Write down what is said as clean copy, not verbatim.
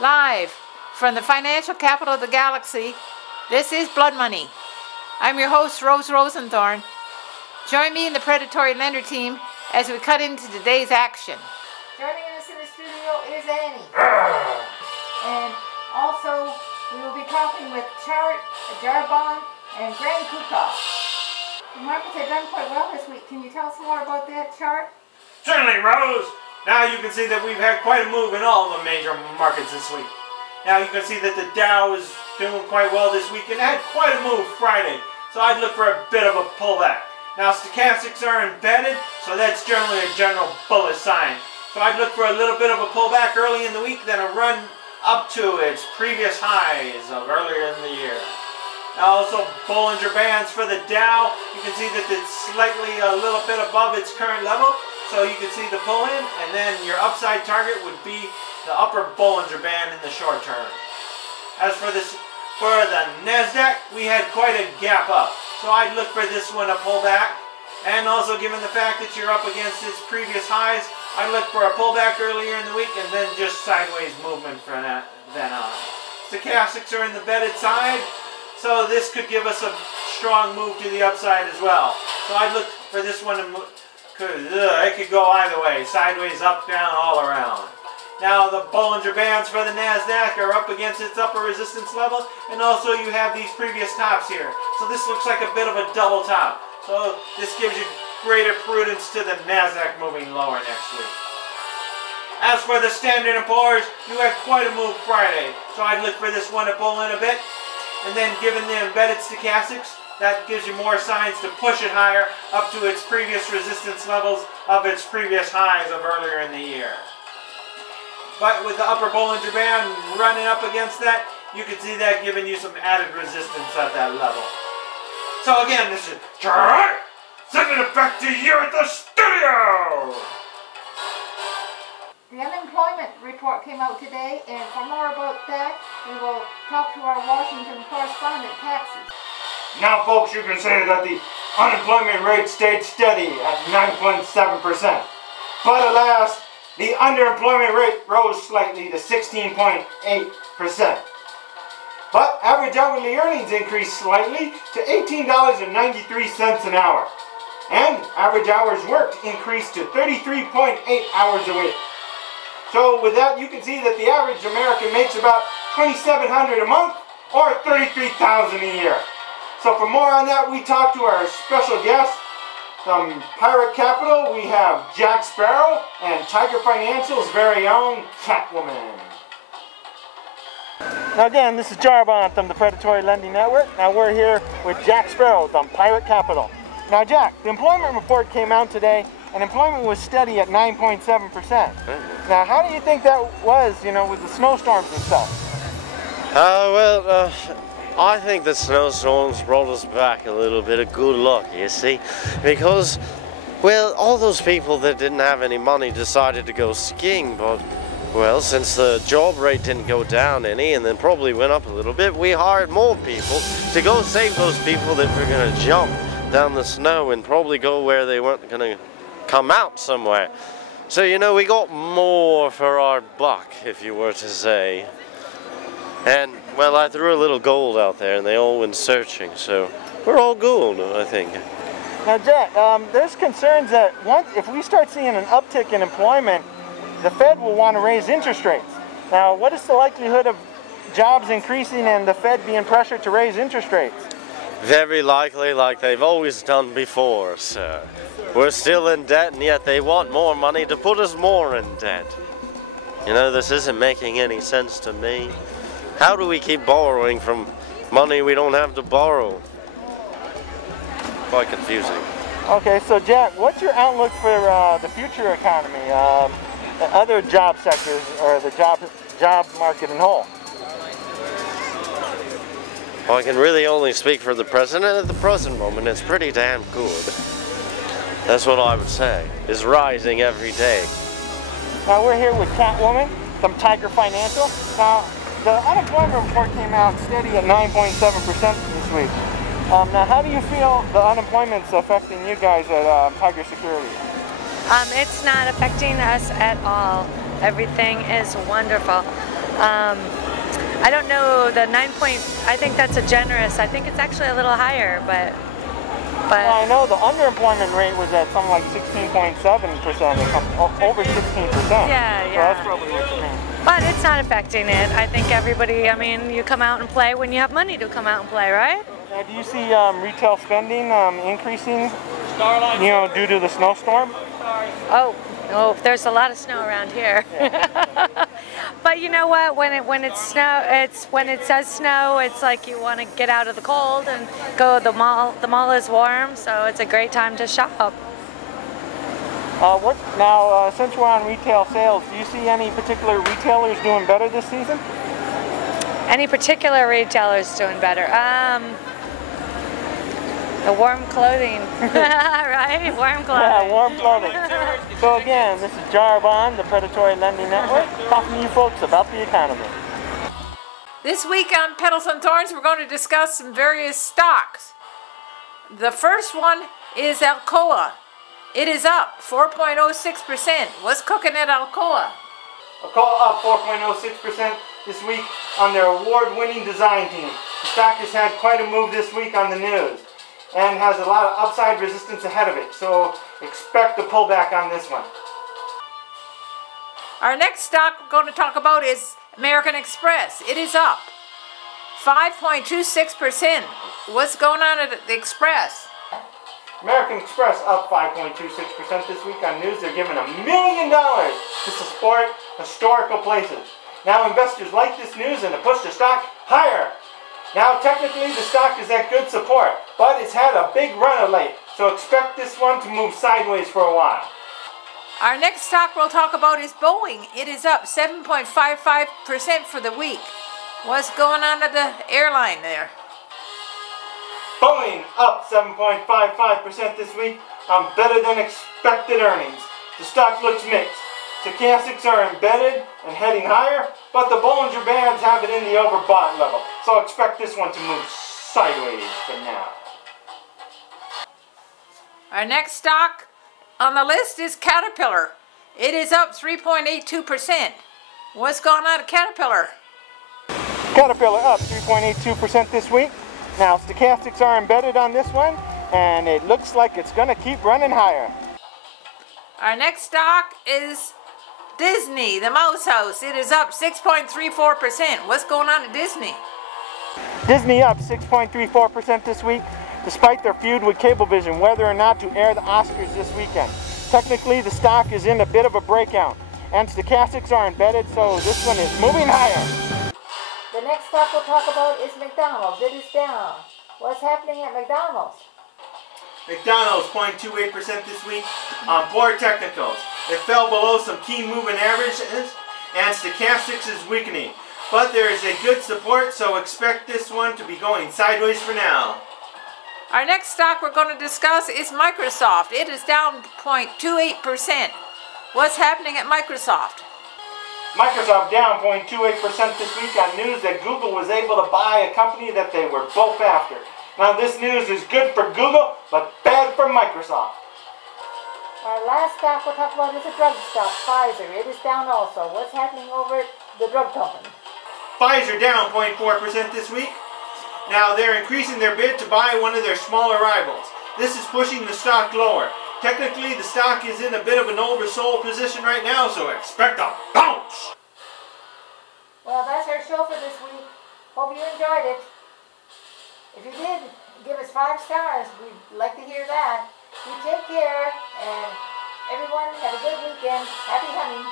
Live from the financial capital of the galaxy, this is Blood Money. I'm your host, Rose Rosenthorn. Join me in the Predatory Lender team as we cut into today's action. Joining us in the studio is Annie. And also, we will be talking with Chart, Jarbon, and Grand Kukoc. The markets have done quite well this week. Can you tell us more about that, Chart? Certainly, Rose. Now you can see that we've had quite a move in all the major markets this week. Now you can see that the Dow is doing quite well this week and had quite a move Friday. So I'd look for a bit of a pullback. Now stochastics are embedded, so that's generally a general bullish sign. So I'd look for a little bit of a pullback early in the week, then a run up to its previous highs of earlier in the year. Now also Bollinger Bands for the Dow. You can see that it's slightly a little bit above its current level. So you can see the pull in, and then your upside target would be the upper Bollinger Band in the short term. As for the NASDAQ, we had quite a gap up. So I'd look for this one to pull back. And also given the fact that you're up against its previous highs, I'd look for a pullback earlier in the week and then just sideways movement from then on. Stochastics are in the bedded side, so this could give us a strong move to the upside as well. So I'd look for this one to it could go either way, sideways, up, down, all around. Now the Bollinger Bands for the NASDAQ are up against its upper resistance level, and also you have these previous tops here. So this looks like a bit of a double top. So this gives you greater prudence to the NASDAQ moving lower next week. As for the Standard & Poor's, you had quite a move Friday. So I'd look for this one to pull in a bit, and then given the embedded stochastics, that gives you more signs to push it higher up to its previous resistance levels of its previous highs of earlier in the year. But with the upper Bollinger Band running up against that, you can see that giving you some added resistance at that level. So again, this is Gerard, sending it back to you at the studio! The unemployment report came out today, and for more about that, we will talk to our Washington correspondent, Taxi. Now folks, you can say that the unemployment rate stayed steady at 9.7%. But alas, the underemployment rate rose slightly to 16.8%. But average hourly earnings increased slightly to $18.93 an hour. And average hours worked increased to 33.8 hours a week. So with that, you can see that the average American makes about $2,700 a month or $33,000 a year. So for more on that, we talk to our special guest from Pirate Capital. We have Jack Sparrow and Tiger Financial's very own Catwoman. Now again, this is Jarbon from the Predatory Lending Network. Now we're here with Jack Sparrow from Pirate Capital. Now Jack, the employment report came out today and employment was steady at 9.7%. Now how do you think that was, with the snowstorms and stuff? I think the snowstorms brought us back a little bit of good luck, you see, because, well, all those people that didn't have any money decided to go skiing, but, well, since the job rate didn't go down any and then probably went up a little bit, we hired more people to go save those people that were going to jump down the snow and probably go where they weren't going to come out somewhere. So, we got more for our buck, if you were to say. And, well, I threw a little gold out there and they all went searching, so we're all gold, I think. Now, Jack, there's concerns that if we start seeing an uptick in employment, the Fed will want to raise interest rates. Now, what is the likelihood of jobs increasing and the Fed being pressured to raise interest rates? Very likely, like they've always done before, sir. We're still in debt, and yet they want more money to put us more in debt. This isn't making any sense to me. How do we keep borrowing from money we don't have to borrow? Quite confusing. Okay, so Jack, what's your outlook for the future economy, the other job sectors, or the job market in whole? Well, I can really only speak for the president at the present moment. It's pretty damn good. That's what I would say. It's rising every day. Now we're here with Catwoman from Tiger Financial. Now, the unemployment report came out steady at 9.7% this week. Now, how do you feel the unemployment's affecting you guys at Tiger Securities? It's not affecting us at all. Everything is wonderful. I don't know the 9 point. I think that's a generous. I think it's actually a little higher, but. Well, I know the underemployment rate was at something like 16.7%, over 16%. Yeah, So that's probably what you mean. But it's not affecting it. I think everybody, I mean, you come out and play when you have money to come out and play, right? Now, do you see retail spending increasing, due to the snowstorm? Oh, there's a lot of snow around here. But you know what? When it says snow, it's like you want to get out of the cold and go to the mall. The mall is warm, so it's a great time to shop. Since we're on retail sales, do you see any particular retailers doing better this season? Any particular retailers doing better? The warm clothing, right? Warm clothing. Yeah, warm clothing. So again, this is Jarbon, the Predatory Lending Network, talking to you folks about the economy. This week on Petals and Thorns, we're going to discuss some various stocks. The first one is Alcoa. It is up 4.06%. What's cooking at Alcoa? Alcoa up 4.06% this week on their award-winning design team. The stock has had quite a move this week on the news and has a lot of upside resistance ahead of it, so expect a pullback on this one. Our next stock we're going to talk about is American Express. It is up 5.26%. What's going on at the Express? American Express up 5.26% this week on news. They're giving $1 million to support historical places. Now investors like this news and to push the stock higher. Now technically the stock is at good support, but it's had a big run of late, so expect this one to move sideways for a while. Our next stock we'll talk about is Boeing. It is up 7.55% for the week. What's going on at the airline there? Boeing up 7.55% this week on better than expected earnings. The stock looks mixed. Stochastics are embedded and heading higher, but the Bollinger Bands have it in the overbought level. So expect this one to move sideways for now. Our next stock on the list is Caterpillar. It is up 3.82%. What's going on at Caterpillar? Caterpillar up 3.82% this week. Now stochastics are embedded on this one, and it looks like it's going to keep running higher. Our next stock is Disney, the Mouse House. It is up 6.34%. What's going on at Disney? Disney up 6.34% this week, despite their feud with Cablevision, whether or not to air the Oscars this weekend. Technically, the stock is in a bit of a breakout, and stochastics are embedded, so this one is moving higher. The next stock we'll talk about is McDonald's. It is down. What's happening at McDonald's? McDonald's 0.28% this week on poor technicals. It fell below some key moving averages, and stochastics is weakening. But there is a good support, so expect this one to be going sideways for now. Our next stock we're going to discuss is Microsoft. It is down 0.28%. What's happening at Microsoft? Microsoft down 0.28% this week on news that Google was able to buy a company that they were both after. Now this news is good for Google, but bad for Microsoft. Our last stock we'll talk about is a drug stock, Pfizer. It is down also. What's happening over at the drug company? Pfizer down 0.4% this week. Now they're increasing their bid to buy one of their smaller rivals. This is pushing the stock lower. Technically, the stock is in a bit of an oversold position right now, so expect a bounce! Well, that's our show for this week. Hope you enjoyed it. If you did, give us 5 stars. We'd like to hear that. You take care, and everyone have a good weekend. Happy hunting.